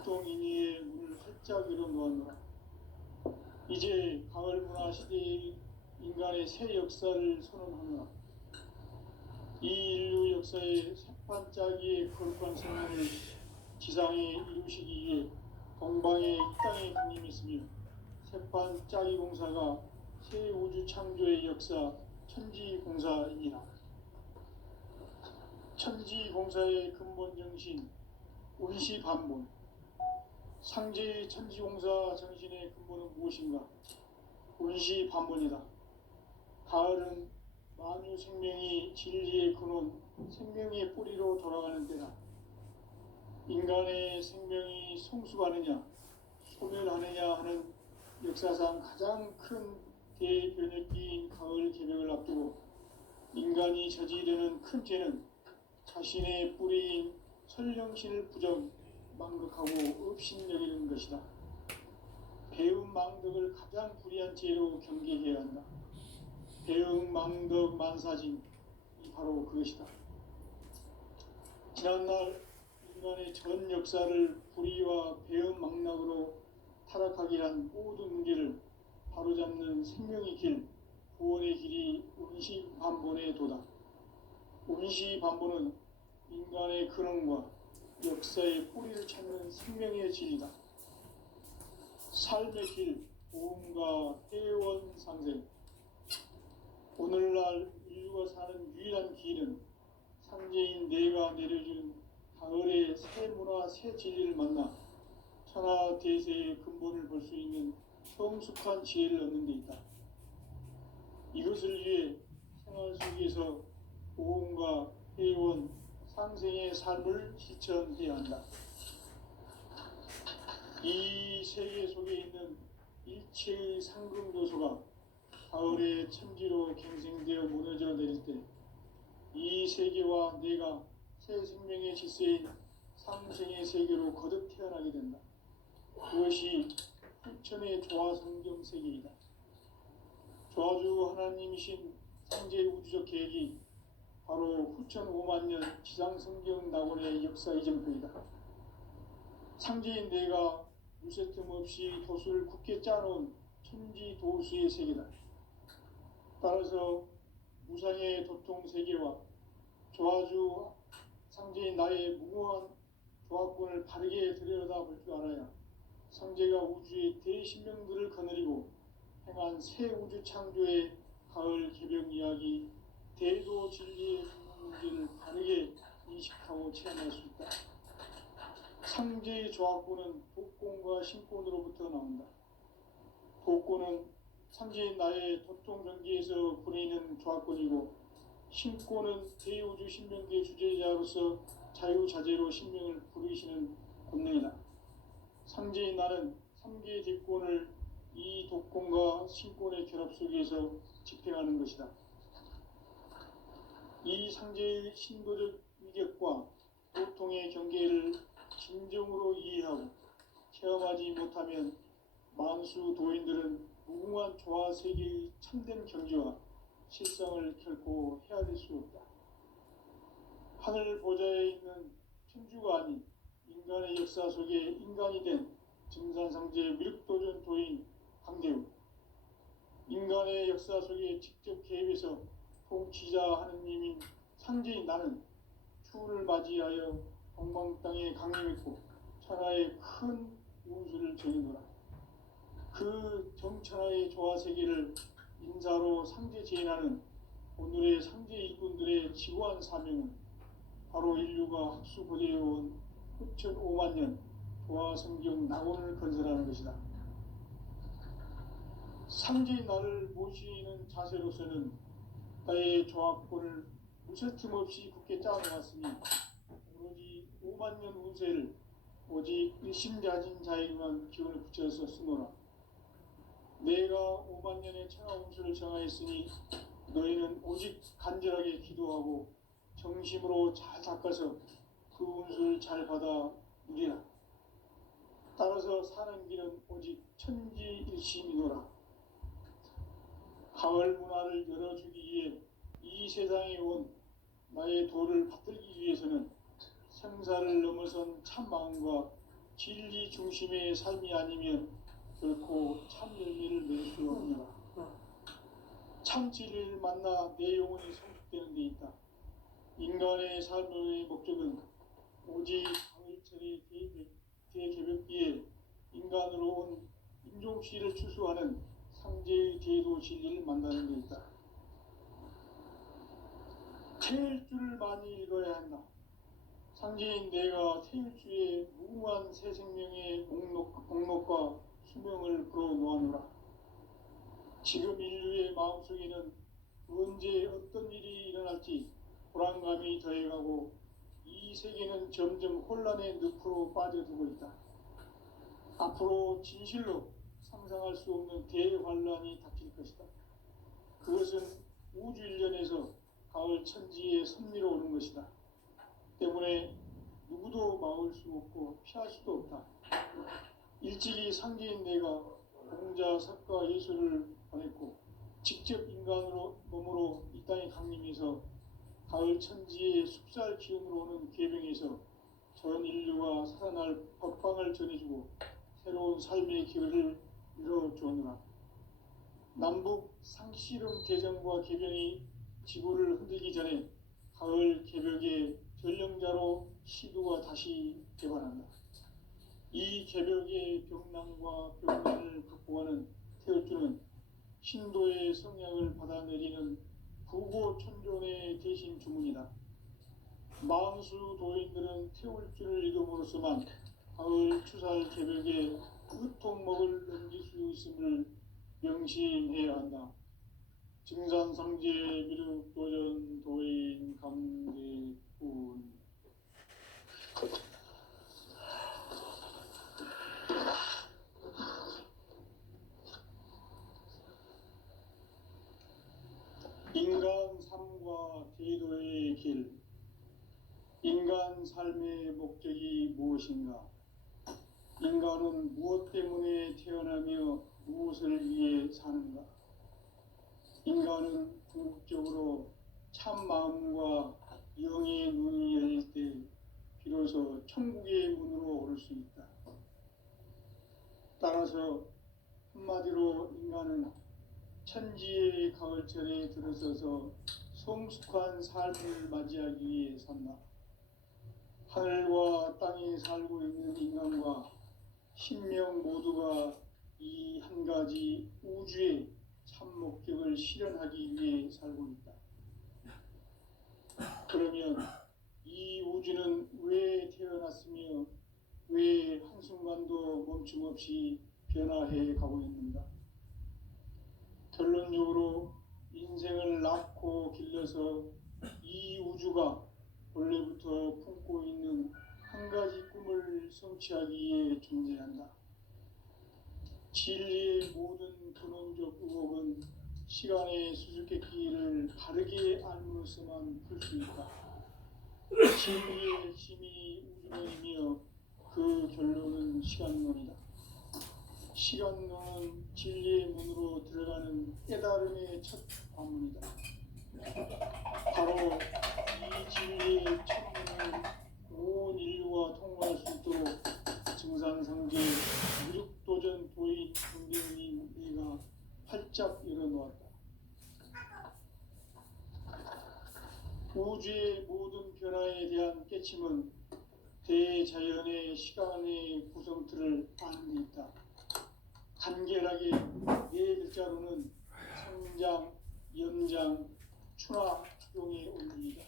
북동인의의 문을 활짝 열어놓았노라. 이제 가을 문화 시대의 인간의 새 역사를 선언하노라. 이 인류 역사의 새반짝이의 거룩한 생명을 지상에 이루시기 위해 동방의 이 땅에 군림했으며 새반짝이 공사가 새 우주 창조의 역사 천지공사이니라. 천지공사의 근본 정신 운시반본. 상제의 천지공사 정신의 근본은 무엇인가? 운시반본이다. 가을은 만유 생명이 진리의 근원, 생명의 뿌리로 돌아가는 때다. 인간의 생명이 성숙하느냐, 소멸하느냐 하는 역사상 가장 큰 대변혁기인 가을 개벽을 앞두고 인간이 저지르는 큰 죄는 자신의 뿌리인 설령신을 부정, 망극하고 업신여기는 것이다. 배음 망덕을 가장 불의한 죄로 경계해야 한다. 배음 망덕 만사진이 바로 그것이다. 지난날 인간의 전 역사를 불의와 배음 망락으로 타락하게 한 모든 문제를 바로잡는 생명의 길, 구원의 길이 운시반본의 도다. 운시반본은 인간의 근원과 역사의 뿌리를 찾는 생명의 진리다. 삶의 길, 보험과 해원상생. 오늘날 인류가 사는 유일한 길은 상제인 내가 내려준 가을의 새 문화, 새 진리를 만나 천하 대세의 근본을 볼 수 있는 성숙한 지혜를 얻는 데 있다. 이것을 위해 생활 속에서 보험과 해원, 상생의 삶을 실천해야 한다. 이 세계 속에 있는 일체의 상금도소가 가을의 천지로 갱생되어 무너져 내릴 때 이 세계와 내가 새 생명의 질서인 상생의 세계로 거듭 태어나게 된다. 그것이 후천의 조화성경 세계이다. 조화주 하나님이신 상제 우주적 계획이 바로 후천 5만 년 지상성경 낙원의 역사 이정표이다. 상제인 내가 무쇠틈 없이 도수를 굳게 짜놓은 천지도수의 세계다. 따라서 무상의 도통 세계와 조화주 상제인 나의 무궁한 조화권을 바르게 들여다볼 줄 알아야 상제가 우주의 대신명들을 거느리고 행한 새 우주 창조의 가을 개벽 이야기 대도 진리의 문제를 바르게 인식하고 체험할 수 있다. 상제의 조화권은 독권과 신권으로부터 나온다. 독권은 상제인 나의 도통 경계에서 보내는 조화권이고, 신권은 대우주 신명계 주제자로서 자유자재로 신명을 부르시는 권능이다. 상제인 나는 3개 대권을 이 독권과 신권의 결합 속에서 집행하는 것이다. 이 상제의 신도적 위격과 보통의 경계를 진정으로 이해하고 체험하지 못하면 만수 도인들은 무궁한 조화 세계의 참된 경지와 실상을 결코 헤아릴 수 없다. 하늘 보좌에 있는 천주가 아닌 인간의 역사 속에 인간이 된 증산상제 미륵도전 도인 강대우, 인간의 역사 속에 직접 개입해서 통치자 하느님인 상제인 나는 추운을 맞이하여 동방 땅에 강림했고 천하의 큰 운수를 정해노라. 그 정천하의 조화세계를 인사로 상제 제인하는 오늘의 상제 일꾼들의 지구한 사명은 바로 인류가 학수고대해온 후천 5만 년 조화성경 낙원을 건설하는 것이다. 상제인 나를 모시는 자세로서는 나의 조화권을 무쇠틈 없이 굳게 짜놓았으니 오로지 5만 년 운세를 오직 일심자진 자에게만 기운을 붙여서 쓰노라. 내가 5만 년의 천하 운수를 정하였으니 너희는 오직 간절하게 기도하고 정심으로 잘 닦아서 그 운수를 잘 받아 누리라. 따라서 사는 길은 오직 천지일심이노라. 가을 문화를 열어주기 위해 이 세상에 온 나의 도를 받들기 위해서는 생사를 넘어선 참 마음과 진리 중심의 삶이 아니면 결코 참 열매를 맺을 수 없느라. 참 진리를 만나 내 영혼이 성숙되는 데 있다. 인간의 삶의 목적은 오직 가을철의 대개벽기에 인간으로 온 인종씨를 추수하는 상제의 제도 진리를 만나는 데 있다. 태일주를 많이 읽어야 한다. 상제인 내가 태일주의 무궁한 새 생명의 목록과 수명을 불어놓아노라. 지금 인류의 마음속에는 언제 어떤 일이 일어날지 불안감이 더해가고 이 세계는 점점 혼란의 늪으로 빠져들고 있다. 앞으로 진실로 상상할 수 없는 대환란이 닥칠 것이다. 그것은 우주 일련에서 가을 천지의 섭리로 오는 것이다. 때문에 누구도 막을 수 없고 피할 수도 없다. 일찍이 상제인 내가 공자, 석가, 예수를 보냈고 직접 인간으로 몸으로 이 땅에 강림해서 가을 천지의 숲살 기운으로 오는 계명에서 전 인류가 살아날 법방을 전해주고 새로운 삶의 기회를 이뤄주었노라. 남북 상씨름 대전과 개병이 지구를 흔들기 전에 가을 개벽의 전령자로 시도가 다시 개발한다. 이 개벽의 병난과 병난을 극복하는 태울주는 신도의 성향을 받아내리는 부고천존의 대신 주문이다. 망수 도인들은 태울주를 읽음으로써만 가을 추살 개벽의 끝통목을 넘길 수 있음을 명심해야 한다. 증산상제 미륵도전 도인 강대군. 인간 삶과 제도의 길. 인간 삶의 목적이 무엇인가? 인간은 무엇 때문에 태어나며 무엇을 위해 사는가? 인간은 궁극적으로 참 마음과 영의 눈이 열릴 때 비로소 천국의 문으로 오를 수 있다. 따라서 한마디로 인간은 천지의 가을철에 들어서서 성숙한 삶을 맞이하기 위해 산다. 하늘과 땅에 살고 있는 인간과 신명 모두가 이 한 가지 우주의 참 목적을 실현하기 위해 살고 있다. 그러면 이 우주는 왜 태어났으며 왜 한순간도 멈춤없이 변화해 가고 있는가? 결론적으로 인생을 낳고 길러서 이 우주가 원래부터 품고 있는 한 가지 꿈을 성취하기 위해 존재한다. 진리의 모든 근원적 의혹은 시간의 수수께끼를 바르게 알므로서만 풀 수 있다. 진리의 핵심이 우주론이며 그 결론은 시간론이다. 시간론은 진리의 문으로 들어가는 깨달음의 첫 관문이다. 바로 이 진리의 첫 문을 온 인류가 통과할 수 있도록 증산상제 미륵도전 도인 강대훈인 내가 활짝 열어놓았다. 우주의 모든 변화에 대한 깨침은 대자연의 시간의 구성틀을 아는 데 있다. 간결하게 네 글자로는 성장, 연장, 추락, 추종의 원리이다.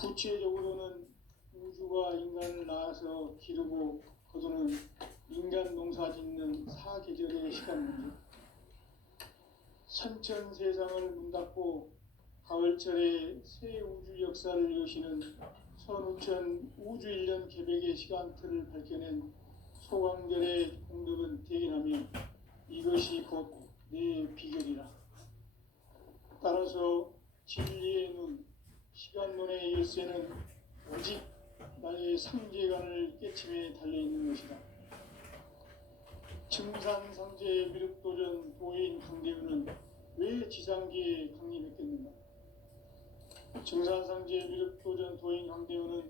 구체적으로는 우주가 인간을 낳아서 기르고 거두는 인간 농사 짓는 사계절의 시간 문제. 선천 세상을 문닫고 가을철에 새 우주 역사를 여시는 선우천 우주 1년 개벽의 시간틀을 밝혀낸 소강절의 공덕은 대견하며 이것이 곧 내 비결이라. 따라서 진리의 눈, 시간론의 열쇠는 오직 나의 상제관을 깨침에 달려있는 것이다. 증산상제 미륵도전 도인 강대훈은 왜 지상계에 강림했겠는가? 증산상제 미륵도전 도인 강대훈은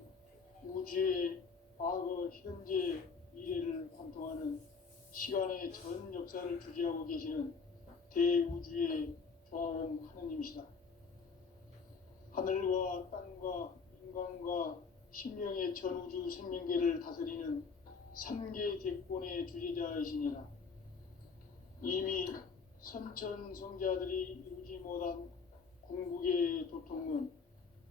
우주의 과거, 현재, 미래를 관통하는 시간의 전 역사를 주재하고 계시는 대우주의 조화음 하느님이시다. 하늘과 땅과 인간과 신명의 전우주 생명계를 다스리는 삼계 대권의 주재자이시니라. 이미 선천성자들이 이루지 못한 궁극의 도통은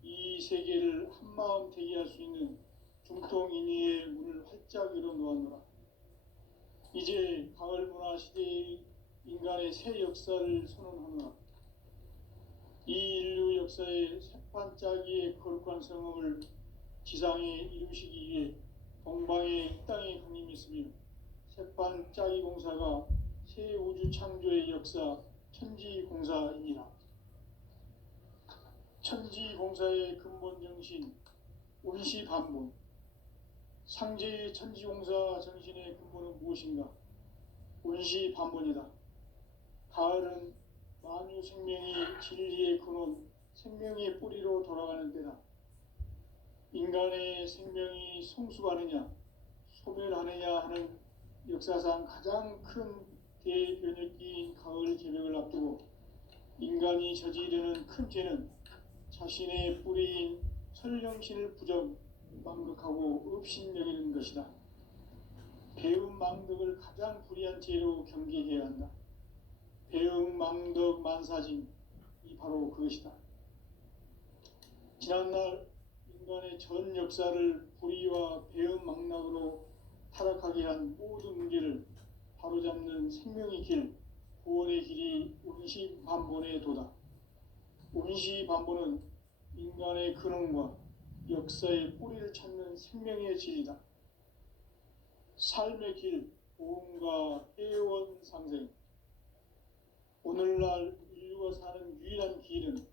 이 세계를 한마음 되게 할 수 있는 중통인의의 문을 활짝 열어놓았노라. 이제 가을 문화 시대의 인간의 새 역사를 선언하노라. 이 인류 역사의 새판짜기의 거룩한 성음을 지상에 이루시기 위해 동방에 이 땅에 강림했으며 새판짜기 공사가 새 우주 창조의 역사 천지공사이니라. 천지공사의 근본 정신 운시반본. 상제의 천지공사 정신의 근본은 무엇인가? 운시반본이다. 가을은 만유 생명이 진리의 근원, 생명의 뿌리로 돌아가는 때다. 인간의 생명이 성숙하느냐, 소멸하느냐 하는 역사상 가장 큰 대변혁기인 가을 개벽을 앞두고 인간이 저지르는 큰 죄는 자신의 뿌리인 설령신을 망극하고 업신여기는 것이다. 배음 망덕을 가장 불의한 죄로 경계해야 한다. 배음 망덕 만사징이 바로 그것이다. 지난날 인간의 전 역사를 불의와 배음 망락으로 타락하게 한 모든 문제를 바로잡는 생명의 길, 구원의 길이 운시반본의 도다. 운시반본은 인간의 근원과 역사의 뿌리를 찾는 생명의 진리다. 삶의 길, 보험과 해원 상생. 오늘날 인류가 사는 유일한 길은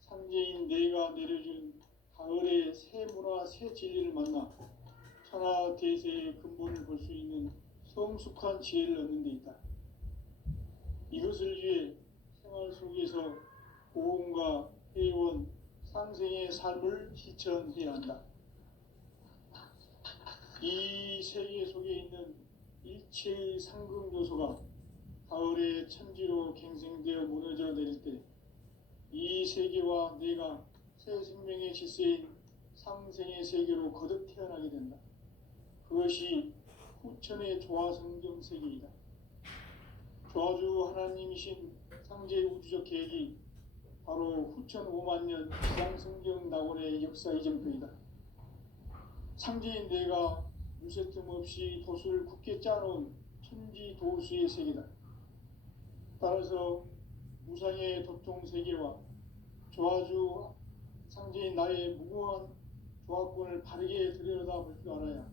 상제인 내가 내려준 가을의 새 문화, 새 진리를 만나 천하 대세의 근본을 볼 수 있는 성숙한 지혜를 얻는 데 있다. 이것을 위해 생활 속에서 보험과 해원, 상생의 삶을 실천해야 한다. 이 세계 속에 있는 일체의 상금 요소가 가을의 천지로 갱생되어 무너져 내릴 때 이 세계와 내가 새 생명의 질서인 상생의 세계로 거듭 태어나게 된다. 그것이 후천의 조화성경 세계이다. 조화주 하나님이신 상제 우주적 계획이 바로 후천 5만 년 지상성경 낙원의 역사 이정표이다. 상제인 내가 무쇠 틈 없이 도수를 굳게 짜놓은 천지 도수의 세계다. 따라서 무상의 도통 세계와 조화주 상제인 나의 무궁한 조화권을 바르게 들여다볼 줄 알아야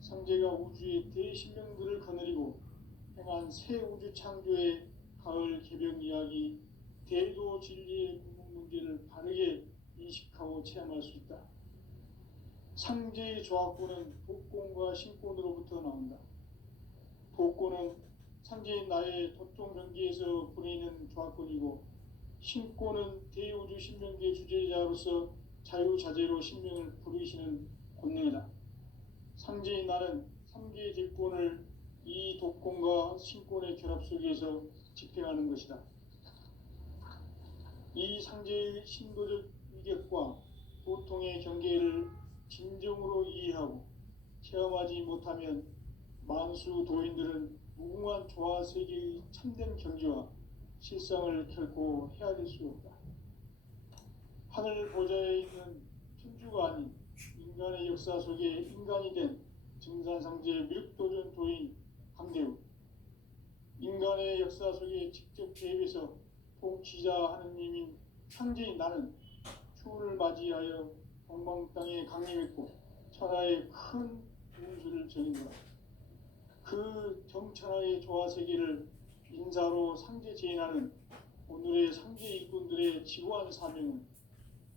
상제가 우주의 대신명들을 거느리고 행한 새 우주 창조의 가을 개벽 이야기, 대도 진리의 궁극 문제를 바르게 인식하고 체험할 수 있다. 상제의 조화권은 도권과 신권으로부터 나온다. 도권은 상제인 나의 도통 경계에서 부리는 조화권이고, 신권은 대우주 신명계 주제자로서 자유자재로 신명을 부르시는 권능이다. 상제인 나는 3개의 뒷권을 이 도권과 신권의 결합 속에서 집행하는 것이다. 이 상제의 신도적 위격과 도통의 경계를 진정으로 이해하고 체험하지 못하면 만수 도인들은 무궁한 조화 세계의 참된 경지와 실상을 결코 헤아릴 수 없다. 하늘 보좌에 있는 천주가 아닌 인간의 역사 속에 인간이 된 증산상제 밀도전 도인 강대우, 인간의 역사 속에 직접 개입해서 통치자 하느님인 상제인 나는 추운을 맞이하여 동방 땅에 강림했고 천하의 큰 운수를 전인노라. 그 정천하의 조화 세계를 인사로 상제 제인하는 오늘의 상제 일꾼들의 지구한 사명은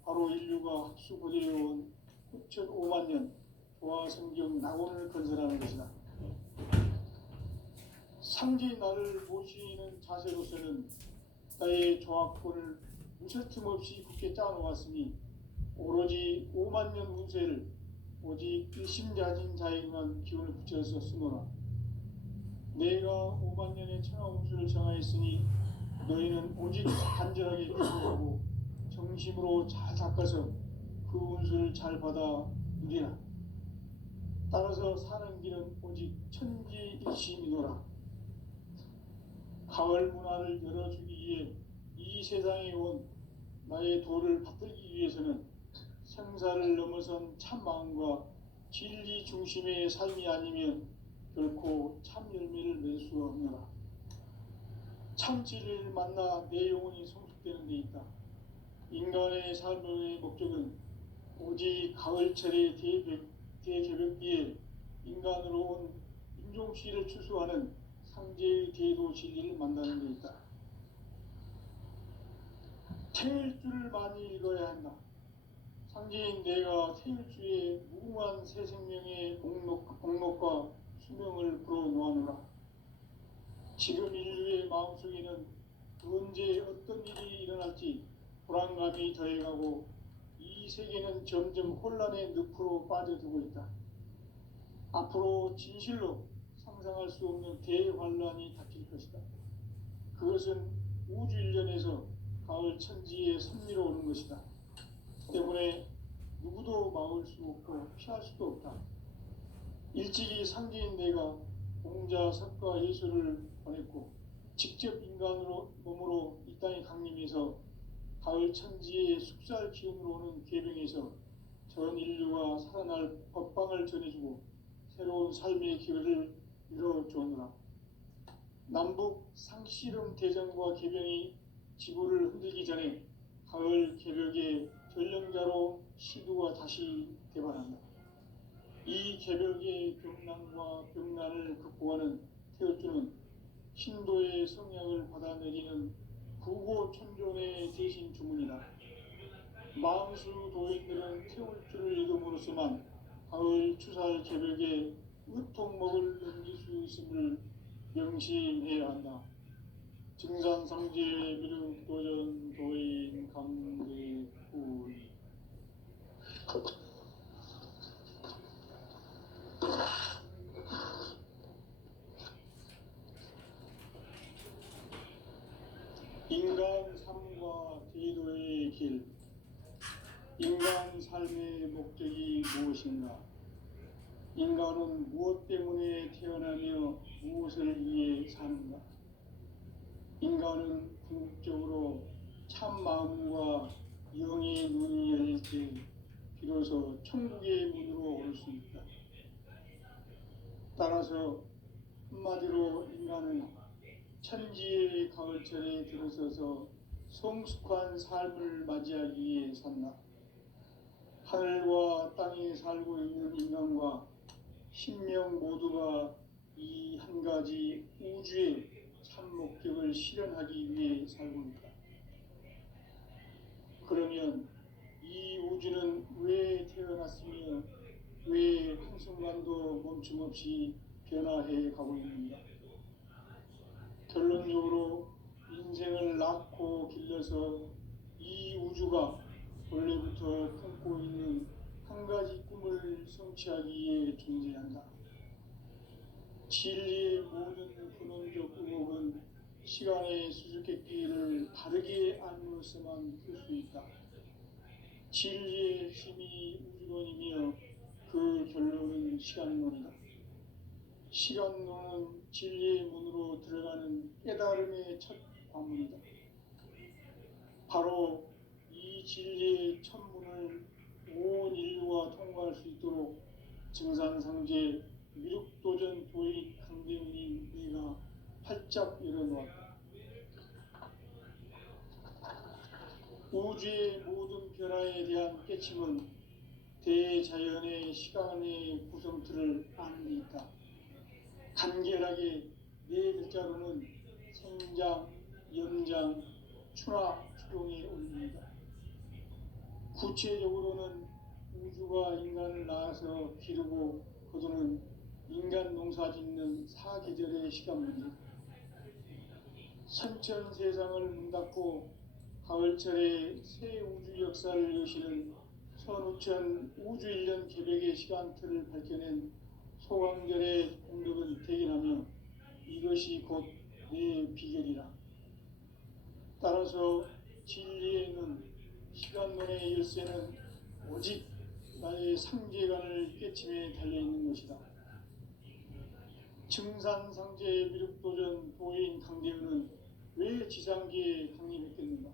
바로 인류가 합수 고대해온 9,5만 년 조화 성경 낙원을 건설하는 것이다. 상제인 나를 모시는 자세로서는 나의 조화권을 무쇠틈 없이 굳게 짜놓았으니 오로지 5만 년 운세를 오직 일심가진 자에게만 기운을 붙여서 쓰노라. 내가 5만 년의 천하 운수를 정하였으니 너희는 오직 간절하게 기도하고 정심으로 잘 닦아서 그 운수를 잘 받아 누리라. 따라서 사는 길은 오직 천지일심이노라. 가을 문화를 열어주기 위해 이 세상에 온 나의 도를 받들기 위해서는 생사를 넘어선 참 마음과 진리 중심의 삶이 아니면 결코 참 열매를 맺을 수 없노라. 참 진리를 만나 내 영혼이 성숙되는 데 있다. 인간의 삶의 목적은 오직 가을철의 대개벽기에 인간으로 온 인종시를 추수하는 상제의 대도 진리를 만나는 데 있다. 태일 줄을 많이 읽어야 한다. 상제인 내가 태일주의 무궁한 새 생명의 공록과 수명을 불어놓아노라. 지금 인류의 마음속에는 언제 어떤 일이 일어날지 불안감이 더해가고 이 세계는 점점 혼란의 늪으로 빠져들고 있다. 앞으로 진실로 상상할 수 없는 대환란이 닥칠 것이다. 그것은 우주 일련에서 가을 천지에 섭리로 오는 것이다. 때문에 누구도 막을 수 없고 피할 수도 없다. 일찍이 상제인 내가 공자, 석가, 예수를 보냈고 직접 인간으로 몸으로 이 땅에 강림해서 가을 천지의 숙살 기운으로 오는 계병에서 전 인류가 살아날 법방을 전해주고 새로운 삶의 기회를 열어주었노라. 남북 상씨름 대전과 계병이 지구를 흔들기 전에 가을 개벽의 전령자로 시두가 다시 개발한다. 이 개벽의 병난과 병난을 극복하는 태어주는 신도의 성약을 받아내리는 구고천존의 대신 주문이다. 마음수 도인들은 태울 줄을 읽음으로써만 가을 추살 개벽에 으통목을 넘길 수 있음을 명심해야 한다. 증산상제 미륵도전 도인 강대훈. 인간 삶과 제도의 길. 인간 삶의 목적이 무엇인가? 인간은 무엇 때문에 태어나며 무엇을 위해 사는가? 인간은 궁극적으로 참 마음과 영의 눈이 열릴 때 비로소 천국의 문으로 올 수 있다. 따라서 한마디로 인간은 천지의 가을철에 들어서서 성숙한 삶을 맞이하기 위해 산다. 하늘과 땅에 살고 있는 인간과 신명 모두가 이 한 가지 우주의 참 목적을 실현하기 위해 살고 있다. 그러면 이 우주는 왜 태어났으며 왜 한순간도 멈춤없이 변화해 가고 있는가? 결론적으로 인생을 낳고 길러서 이 우주가 원래부터 품고 있는 한 가지 꿈을 성취하기 위해 존재한다. 진리의 모든 근원적 의혹은 시간의 수수께끼를 바르게 알므로서만 풀 수 있다. 진리의 힘이 우주론이며 그 결론은 시간론이다. 시간론은 진리의 문으로 들어가는 깨달음의 첫 관문이다. 바로 이 진리의 첫 문을 온 인류가 통과할 수 있도록 증산상제 미륵도전 도인 강대훈인 내가 활짝 열어놓았다. 우주의 모든 변화에 대한 깨침은 대자연의 시간의 구성틀을 아는 데 있다. 간결하게 네 글자로는 생장, 연장, 추나 추동의 원리이다. 구체적으로는 우주가 인간을 낳아서 기르고 거두는 인간 농사 짓는 사계절의 시간문이다. 선천 세상을 문 닫고 가을철에 새 우주 역사를 여시는 선우천 우주일년 개벽의 시간틀을 밝혀낸 소강결의 공덕은 대견하며 이것이 곧 내 비결이라. 따라서 진리의 눈, 시간론의 열쇠는 오직 나의 상계관을 깨침에 달려있는 것이다. 증산상제의 미륵도전 도인 강대우는 왜 지상계에 강림했겠는가?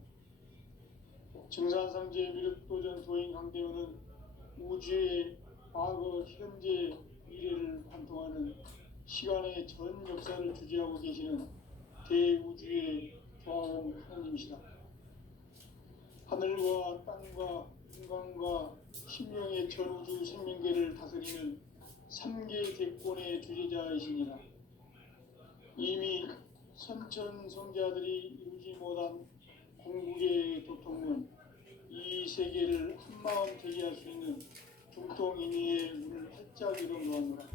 증산상제의 미륵도전 도인 강대우는 우주의 과거, 현재, 미래를 관통하는 시간의 전 역사를 주재하고 계시는 대우주의 조화공 하나님이시다. 하늘과 땅과 인간과 신명의 전우주 생명계를 다스리는 삼계 대권의 주재자이시니라. 이미 선천성자들이 이루지 못한 공국의 도통은 이 세계를 한마음 되게 할 수 있는 중통인의의 문을 활짝 열어놓았노라.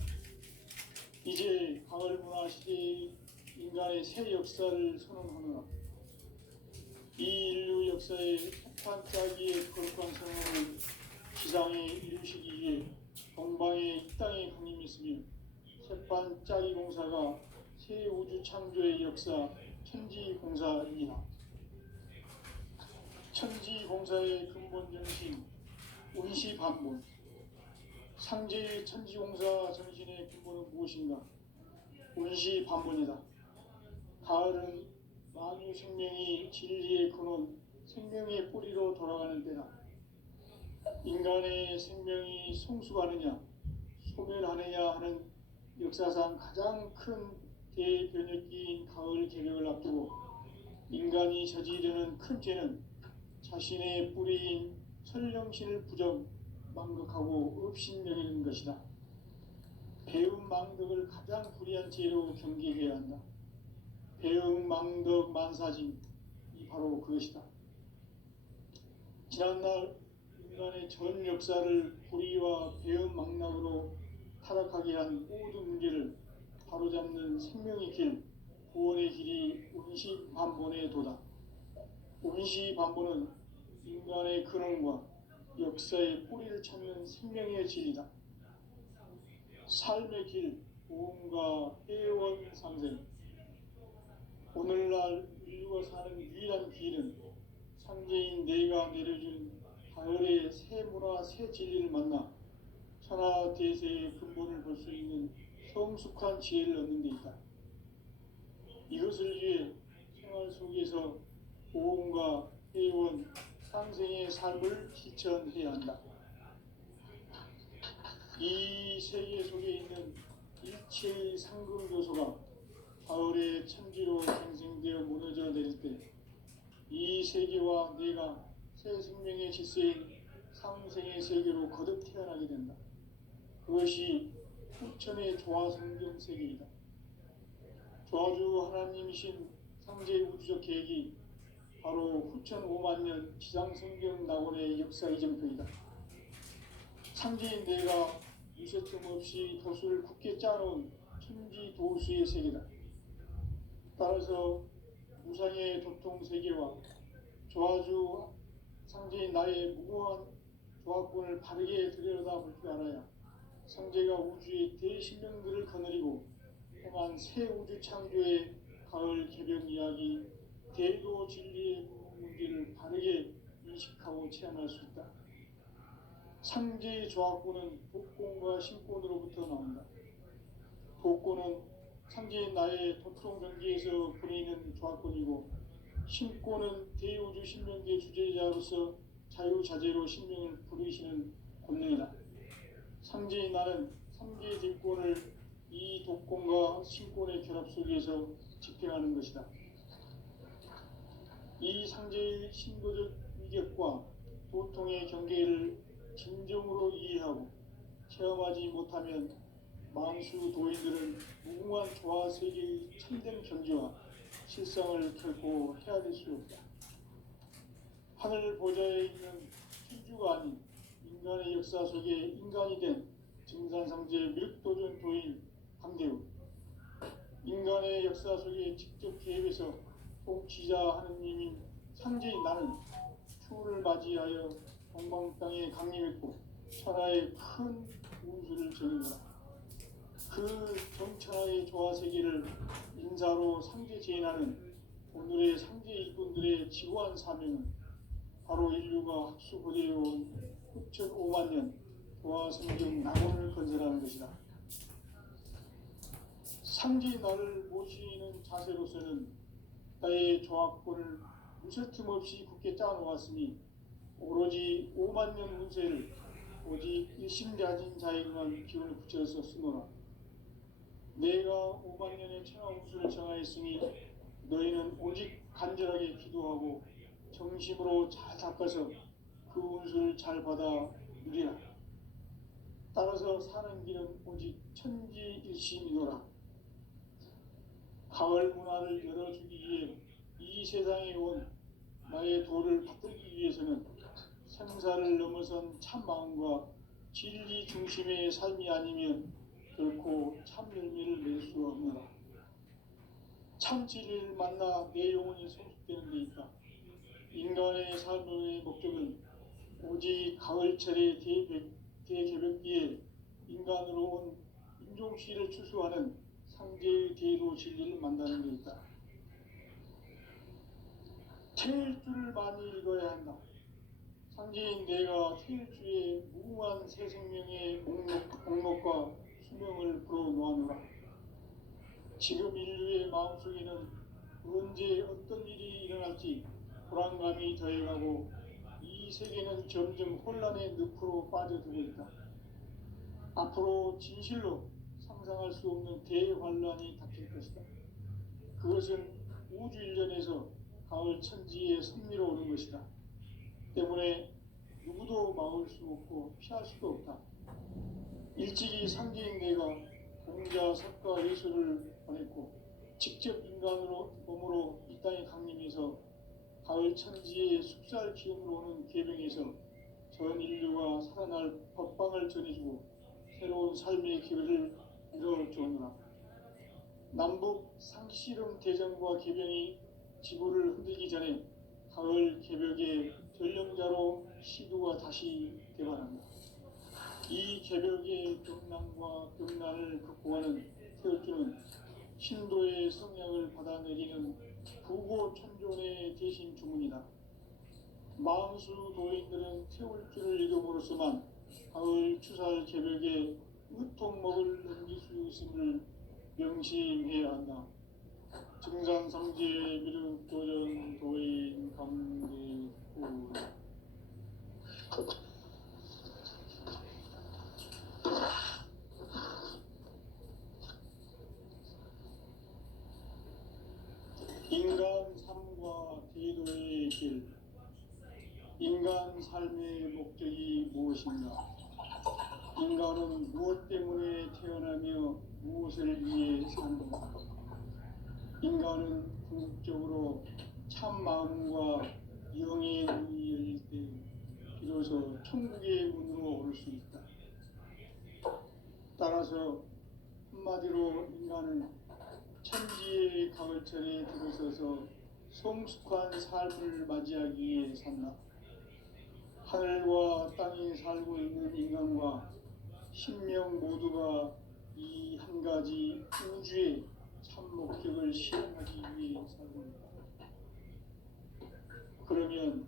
이제 가을 문화 시대의 인간의 새 역사를 선언하노라. 이 인류 역사의 핵판짜기의 거룩한 선언을 지상에 이루시기 위해 동방의 이 땅에 강림했으며 새판짜기 공사가 새 우주 창조의 역사 천지공사이니라. 천지공사의 근본 정신 운시반본. 상제의 천지공사 정신의 근본은 무엇인가? 운시반본이다. 가을은 만유 생명이 진리의 근원, 생명의 뿌리로 돌아가는 때다. 인간의 생명이 성숙하느냐, 소멸하느냐 하는 역사상 가장 큰 대변혁기인 가을 개벽을 앞두고 인간이 저지르는 큰 죄는 자신의 뿌리인 설령신을 부정, 망극하고 업신여기는 것이다. 배움 망덕을 가장 불의한 죄로 경계해야 한다. 배움 망덕 만사짐이 바로 그것이다. 지난날 인간의 전 역사를 불의와 배움 망락으로 타락하게 한 모든 문제를 바로잡는 생명의 길, 구원의 길이 운시반본의 도다. 운시반본은 인간의 근원과 역사의 뿌리를 찾는 생명의 진리다. 삶의 길, 보험과 해원 상생. 오늘날 인류가 사는 유일한 길은 상제인 내가 내려준 가을의 새 문화, 새 진리를 만나 천하대세의 근본을 볼 수 있는 성숙한 지혜를 얻는 데 있다. 이것을 위해 생활 속에서 보험과 해원, 상생의 삶을 실천해야 한다. 이 세계 속에 있는 일체의 상금교소가 가을의 천지로 생생되어 무너져 내릴 때 이 세계와 내가 새 생명의 질서인 상생의 세계로 거듭 태어나게 된다. 그것이 후천의 조화성경 세계이다. 조화주 하나님이신 상제의 우주적 계획이 바로 후천 5만 년 지상성경 낙원의 역사 이정표이다. 상제인 내가 유세틈 없이 도수를 굳게 짜놓은 천지도수의 세계다. 따라서 무상의 도통 세계와 조화주 상제인 나의 무궁한 조화권을 바르게 들여다볼 줄 알아야 상제가 우주의 대신명들을 거느리고 행한 새 우주 창조의 가을 개벽 이야기, 대도 진리의 문제를 바르게 인식하고 체험할 수 있다. 상제의 조화권은 독권과 신권으로부터 나온다. 독권은 상제인 나의 도통 경계에서 보내는 조화권이고, 신권은 대우주 신명계 주제자로서 자유자재로 신명을 부르시는 권능이다. 상제인 나는 삼계 대권을 이 독권과 신권의 결합 속에서 집행하는 것이다. 이 상제의 신도적 위격과 도통의 경계를 진정으로 이해하고 체험하지 못하면 만수 도인들은 무궁한 조화 세계의 참된 경지와 실상을 결코 헤아릴 수 없다. 하늘 보좌에 있는 천주가 아닌 인간의 역사 속에 인간이 된 증산상제 미륵도전 도인 강대우. 인간의 역사 속에 직접 개입해서 통치자 하느님인 상제인 나는 추후를 맞이하여 동방 땅에 강림했고 천하에 큰 운수를 전해노라. 그 정천하의 조화세계를 인사로 상제 제인하는 오늘의 상제 일꾼들의 지고한 사명은 바로 인류가 학수고대해온 6,500만 년 조화성경 낙원을 건설하는 것이다. 상제 나를 모시는 자세로서는 나의 조합권을 무쇠 틈 없이 굳게 짜놓았으니 오로지 5만 년 운세를 오직 일심가진 자에게만 기운을 붙여서 쓰노라. 내가 5만 년의 천하 운수를 정하였으니 너희는 오직 간절하게 기도하고 정심으로 잘 닦아서 그 운수를 잘 받아 누리라. 따라서 사는 길은 오직 천지일심이노라. 가을 문화를 열어주기 위해 이 세상에 온 나의 도를 받들기 위해서는 생사를 넘어선 참 마음과 진리 중심의 삶이 아니면 결코 참 열매를 낼 수 없노라. 참 진리를 만나 내 영혼이 성숙되는 데 있다. 인간의 삶의 목적은 오직 가을철의 대개벽기에 인간으로 온 인종시를 추수하는 상제의 대도 진리를 만나는 데 있다. 태일주를 많이 읽어야 한다. 상제인 내가 태일주의 무궁한 새 생명의 목록과 수명을 불어놓아노라. 지금 인류의 마음속에는 언제 어떤 일이 일어날지 불안감이 더해가고 이 세계는 점점 혼란의 늪으로 빠져들고 있다. 앞으로 진실로 상상할 수 없는 대환란이 닥칠 것이다. 그것은 우주 일련에서 가을 천지의 섭리로 오는 것이다. 때문에 누구도 막을 수 없고 피할 수도 없다. 일찍이 상제인 내가 공자, 석가, 예수를 보냈고 직접 인간으로 몸으로 이 땅에 강림해서 가을 천지의 숲살 기운으로 오는 계명에서 전 인류가 살아날 법방을 전해주고 새로운 삶의 기회를 이뤄주오노라. 남북 상씨름 대전과 개병이 지구를 흔들기 전에 가을 개벽의 전령자로 시두가 다시 개발한다. 이 개벽의 경난과 경난을 극복하는 태울주는 신도의 성약을 받아내리는 부고천존의 대신 주문이다. 망수 도인들은 태울주를 읽음으로써만 가을 추살 개벽의 의통목을 넘길 수 있음을 명심해야 한다. 증산상제 미륵도전 도인 감대구 인간 삶과 대도의 길. 인간 삶의 목적이 무엇인가? 인간은 무엇 때문에 태어나며 무엇을 위해 사는가? 인간은 궁극적으로 참 마음과 영의 문이 열릴 때 비로소 천국의 문으로 오를 수 있다. 따라서 한마디로 인간은 천지의 가을철에 들어서서 성숙한 삶을 맞이하기 위해 산다. 하늘과 땅에 살고 있는 인간과 신명 모두가 이 한 가지 우주의 참 목적을 실현하기 위해 살고 있다. 그러면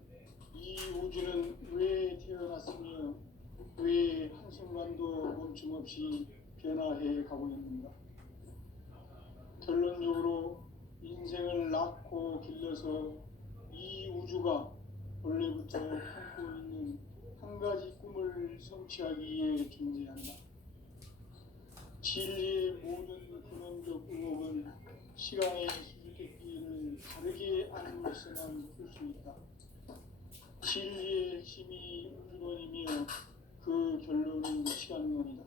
이 우주는 왜 태어났으며 왜 한순간도 멈춤없이 변화해 가고 있는가? 결론적으로 인생을 낳고 길러서 이 우주가 원래부터 품고 있는 한 가지 꿈을 성취하기 위해 존재한다. 진리의 모든 근원적 의혹은 시간의 수수께끼를 다르게 아는 것에만 풀 수 있다. 진리의 핵심이 우주론이며 그 결론은 시간론이다.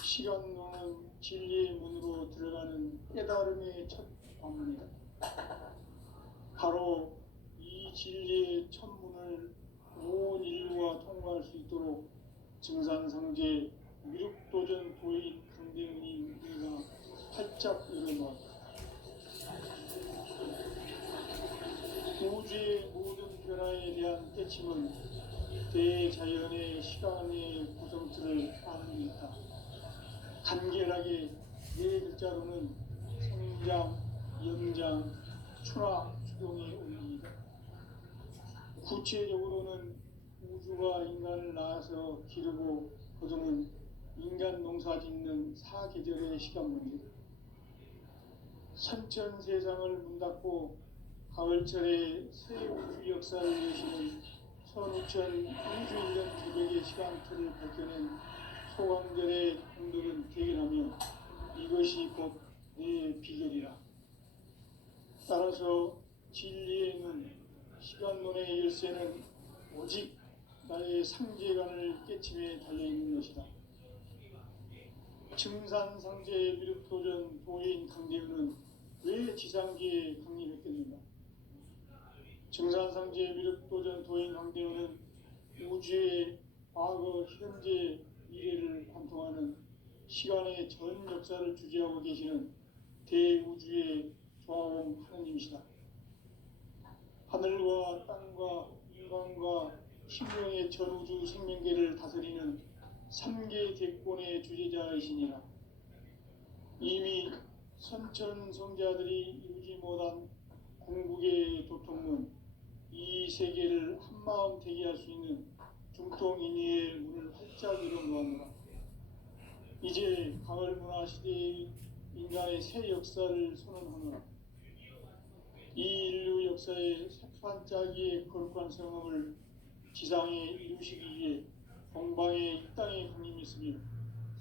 시간론은 진리의 문으로 들어가는 깨달음의 첫 관문이다. 바로 이 진리의 첫 문을 온 인류가 통과할 수 있도록 증산상제 미륵도전 도인 강대은이 우리가 활짝 열어놓았다. 우주의 모든 변화에 대한 깨침은 대자연의 시간의 구성틀을 아는 데 있다. 간결하게 네 글자로는 성장, 연장, 추락, 추동의 원리이다. 구체적으로는 우주가 인간을 낳아서 기르고 거두는 인간 농사 짓는 사계절의 시간 문제다. 선천 세상을 문닫고 가을철에 새 우주 역사를 여시는 선우천 우주일년 개벽의 시간틀을 밝혀낸 소강절의 공들은 대견하며 이것이 곧 내 비결이라. 따라서 진리의 눈, 시간론의 열쇠는 오직 나의 상제관을 깨침에 달려있는 것이다. 증산상제의 미륵도전 도인 강대우는 왜 지상계에 강림했겠는가? 증산상제의 미륵도전 도인 강대우는 우주의 과거, 현재, 미래를 관통하는 시간의 전 역사를 주재하고 계시는 대우주의 조화공 하느님이시다. 하늘과 땅과 인간과 신명의 전우주 생명계를 다스리는 3계 대권의 주재자이시니라. 이미 선천성자들이 이루지 못한 궁극의 도통문, 이 세계를 한마음 되게 할 수 있는 중통인의의 문을 활짝 열어놓았노라. 이제 가을 문화 시대의 인간의 새 역사를 선언하노라. 이 인류 역사의 새판짜기의 거룩한 성험을 지상에 이루시기 위해 동방의 이 땅에 강림했으며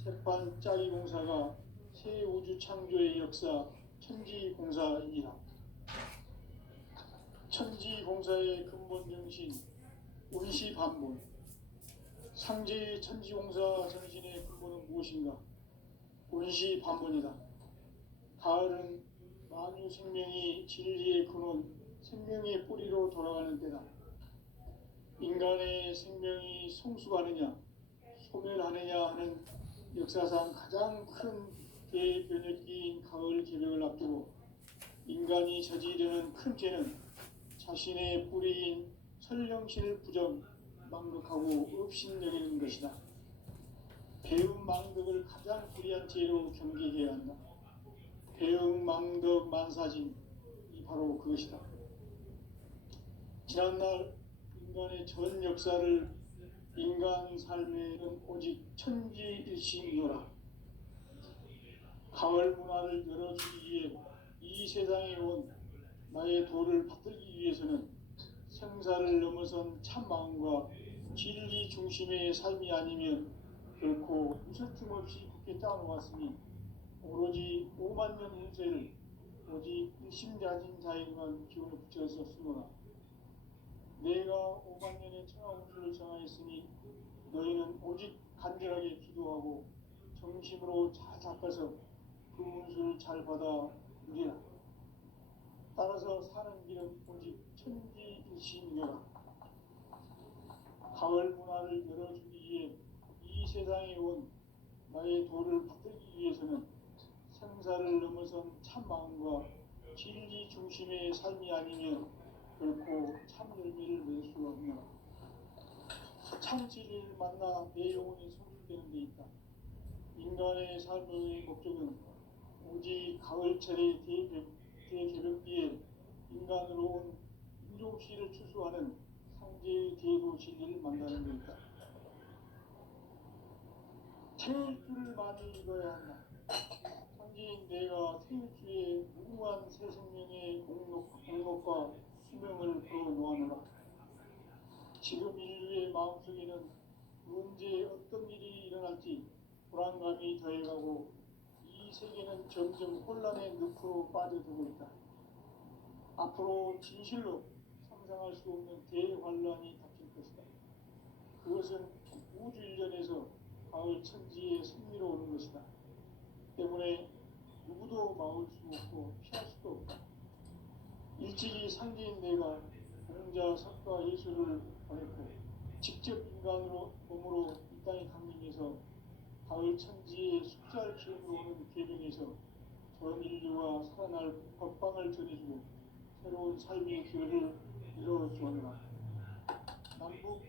새판짜기 공사가 새 우주 창조의 역사 천지공사이니라. 천지공사의 근본 정신 운시반본, 상제의 천지공사 정신의 근본은 무엇인가? 운시반본이다. 가을은 만유 생명이 진리의 근원, 생명의 뿌리로 돌아가는 때다. 인간의 생명이 성숙하느냐, 소멸하느냐 하는 역사상 가장 큰 대변혁기인 가을 개벽을 앞두고 인간이 저지르는 큰 죄는 자신의 뿌리인 설령신을 부정, 망극하고 업신여기는 것이다. 배움 망덕을 가장 불의한 죄로 경계해야 한다. 배움 망덕 만사진, 이 바로 그것이다. 지난날 인간의 전 역사를 인간 삶에는 오직 천지일심이노라. 가을 문화를 열어주기 위해 이 세상에 온 나의 도를 받들기 위해서는 생사를 넘어선 참마음과 진리 중심의 삶이 아니면 결코 무슨 틈없이 굳게 따놓았으니 오로지 5만 년 현세를 오직 일심자진 자에게만 기운을 붙여서 쓰노라. 내가 5만 년의 천하운수를 정하였으니 너희는 오직 간절하게 기도하고 정심으로 잘 닦아서 그 운수를 잘 받아 누리라. 따라서 사는 길은 오직 천지일심이라. 가을 문화를 열어주기 위해 이 세상에 온 나의 도를 받들기 위해서는 생사를 넘어선 참마음과 진리 중심의 삶이 아니면 결코 참 열매를 낼 수 없노라. 참 진리를 만나 내 영혼이 소멸되는 데 있다. 인간의 삶의 목적은 오직 가을철의 대개벽기에 인간으로 온 인종시를 추수하는 상제의 대도 진리를 만나는 데 있다. 태일주를 많이 읽어야 한다. 상제인 내가 태일주의 무궁한 새 생명의 공록과 수명을 불어놓아노라. 지금 인류의 마음속에는 언제 어떤 일이 일어날지 불안감이 더해가고 이 세계는 점점 혼란의 늪으로 빠져들고 있다. 앞으로 진실로 상상할 수 없는 대환란이 닥칠 것이다. 그것은 우주 일련에서 가을 천지의 승리로 오는 것이다. 때문에 누구도 막을 수 없고 피할 수도 없다. 일찍이 상제인 내가 공자, 석가, 예수를 보냈고 직접 인간으로 몸으로 이 땅에 강림해서 가을 천지의 숫자를 기억으로 오는 계명에서 전 인류가 살아날 법방을 전해주고 새로운 삶의 기회를 열어주었노라. 남북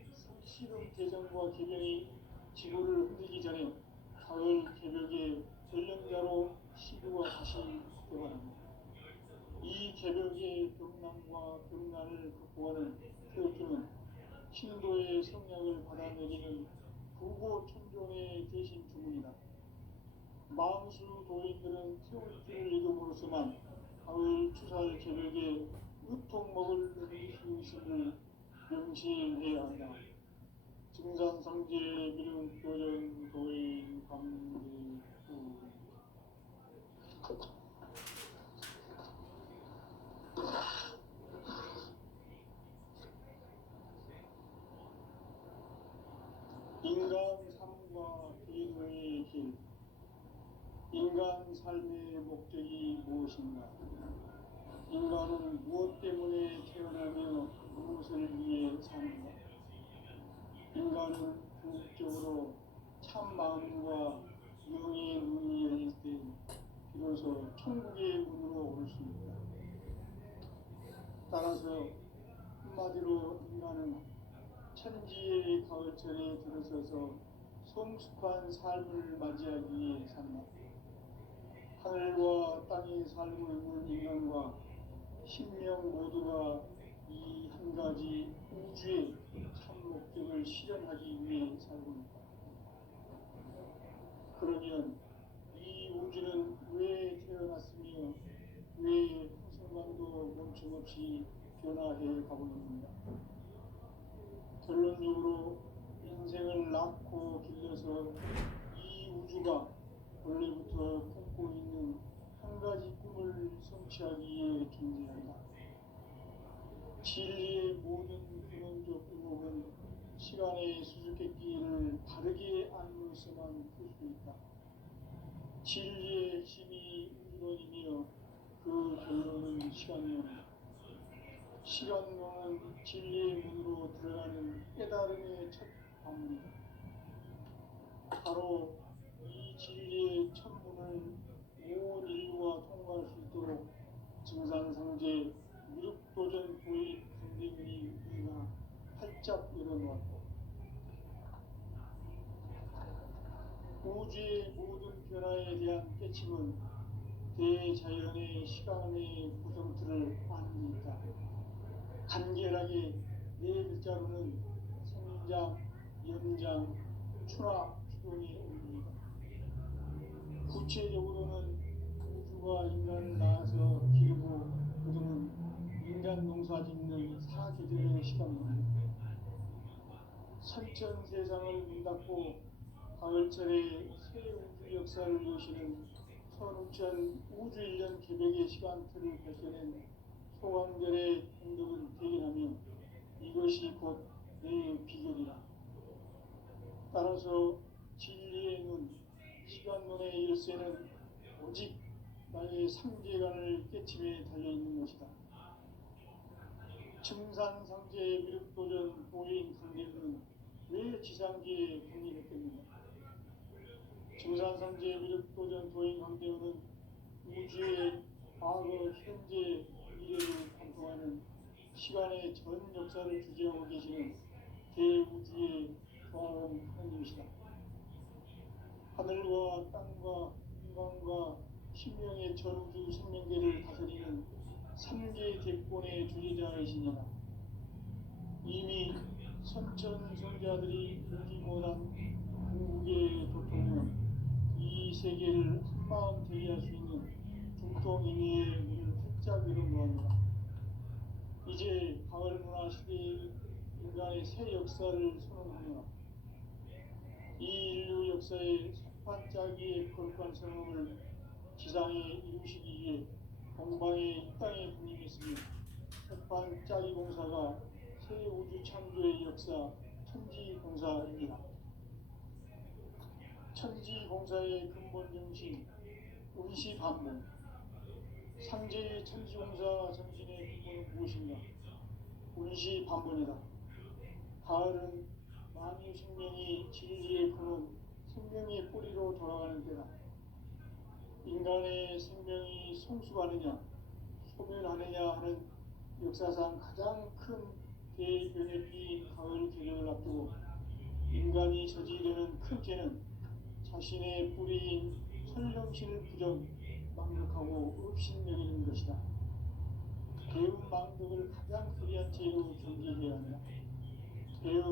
시름 대전과 개병이 지구를 흔들기 전에 가을 개벽의 전령자로 시구가 다시 되어갑니다. 이 개벽의 병난과 병난을 극복하는 태극기는 신도의 성약을 받아내리는 부고천종의 대신 주문이다. 망수 도인들은 태울기를 읽음으로써만 가을 추살 개벽에 으통먹을 넘길 수 있음을 명심해야 한다. 증산상제 미륵 교전 도인 감리구 인간 삶과 인의 길. 인간 삶의 목적이 무엇인가? 인간은 무엇 때문에 태어나며 무엇을 위해 사는가? 인간은 궁극적으로 참 마음과 영의 눈이 열릴 때 비로소 천국의 문으로 올 수 있다. 따라서 한마디로 인간은 천지의 가을철에 들어서서 성숙한 삶을 맞이하기 위해 산다. 하늘과 땅에 살고 있는 인간과 신명 모두가 이 한 가지 우주의 참 목적을 실현하기 위해 살고 있다. 그러면 이 우주는 왜 태어났으며 왜 한순간도 멈춤없이 변화해 가고 있는가? 결론적으로 인생을 낳고 길러서 이 우주가 원래부터 품고 있는 한 가지 꿈을 성취하기 위해 존재한다. 진리의 모든 근원적 의목은 시간의 수수께끼를 바르게 알므로서만 풀 수 있다. 진리의 핵심이 우주론이며 그 결론은 시간론이다. 시간론은 진리의 문으로 들어가는 깨달음의 첫 방문이다. 바로 이 진리의 첫 문을 온 인류가 통과할 수 있도록 증산상제 미륵도전 도의 강대문이 우리가 활짝 열어놓았고, 우주의 모든 변화에 대한 깨침은 대자연의 시간의 구성틀을 아는 데 있다. 간결하게 네 글자로는 생장, 연장, 추나, 추동이 옵니다. 구체적으로는 우주가 인간을 낳아서 기르고 그들은 인간 농사 짓는 사계절의 시간입니다. 선천 세상을 문닫고 가을철에 새 우주 역사를 여시는 선우천 우주 1년 개벽의 시간틀을 밝혀낸 소강절의 공덕은 대견하며 이것이 곧 내 비결이라. 따라서 진리의 눈, 시간론의 열쇠는 오직 나의 상계관을 깨침에 달려있는 것이다. 증산상제 미륵도전 도인 강대문은 왜 지상계에 강림했겠는가? 증산상제 미륵도전 도인 강대문은 우주의 과거, 현재, 미래를 관통하는 시간의 전 역사를 주재하고 계시는 대우주의 조화로운 하나님이시다. 하늘과 땅과 인간과 신명의 전우주 생명계를 다스리는 3개 대권의 주제자이시니라. 이미 선천성자들이 이루지 못한 궁극의 도통으로 이 세계를 한마음 대리할 수 있는 중통인의의 문을 활짝 열어놓았노라. 이제 가을 문화 시대의 인간의 새 역사를 선언하노라. 이 인류 역사의 석판짜기의 거룩한 성음을 지상에 이루시기 위해 동방의 이 땅에 군림했으며 석판짜기 공사가 새 우주 창조의 역사 천지공사입니다. 천지공사의 근본 정신 운시반문. 상제의 천지공사 정신의 근본은 무엇인가? 운시반문이다. 가을은 만유 생명이 진리의 근원, 생명의 뿌리로 돌아가는 때다. 인간의 생명이 성숙하느냐, 소멸하느냐 하는 역사상 가장 큰 대변혁기인 가을 개벽을 앞두고 인간이 저지르는 큰 죄는 자신의 뿌리인 설령신을 부정, 망극하고 업신여기는 것이다. 배움 망극을 가장 불의한 죄로 경계해야 한다. 배움